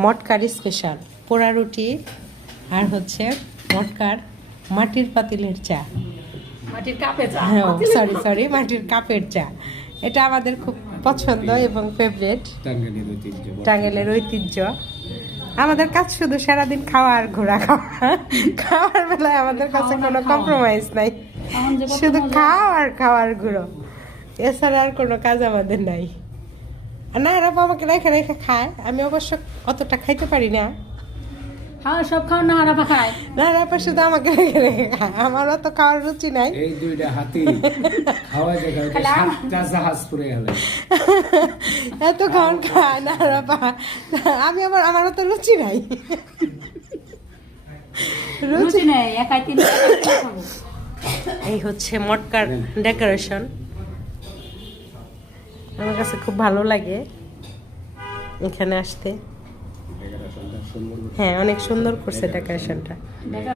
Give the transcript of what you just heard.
মটকার special পোড়া রুটি আর হচ্ছে মটকার মাটির পাতিলের চা, মাটির কাপে চা। হ্যাঁ সরি মাটির কাপের চা। এটা আমাদের খুব পছন্দ এবং ফেভারিট, টাঙ্গাইলের ঐতিহ্য। আমাদের কাজ শুধু সারাদিন খাওয়া আর ঘোরা খাওয়া, খাওয়ার বেলায় আমাদের কাছে কোনো কম্প্রোমাইজ নাই, শুধু খাওয়ার ঘুরো, এছাড়া আর কোনো কাজ আমাদের নাই। আর না এরা আমাকে রেখে রেখে খায়, আমি অবশ্য অতটা খাইতে পারি না। হ্যাঁ সব খাও না হারাপা খায়। না এরা শুধু আমাকে রেখে রেখে খায়, আমারও তো খাওয়ার রুচি নাই। এই দুইটা হাতি খাওয়া যায় সাতটা জাহাজ পুরে গেল, এত খাওয়ার খায় না এরা আমি আমারও তো রুচি নাই, রুচি নেই, একাই তিন খাবো। এই হচ্ছে মটকার ডেকোরেশন, আমার কাছে খুব ভালো লাগে এখানে আসতে। হ্যাঁ অনেক সুন্দর করছে ডেকোরেশনটা।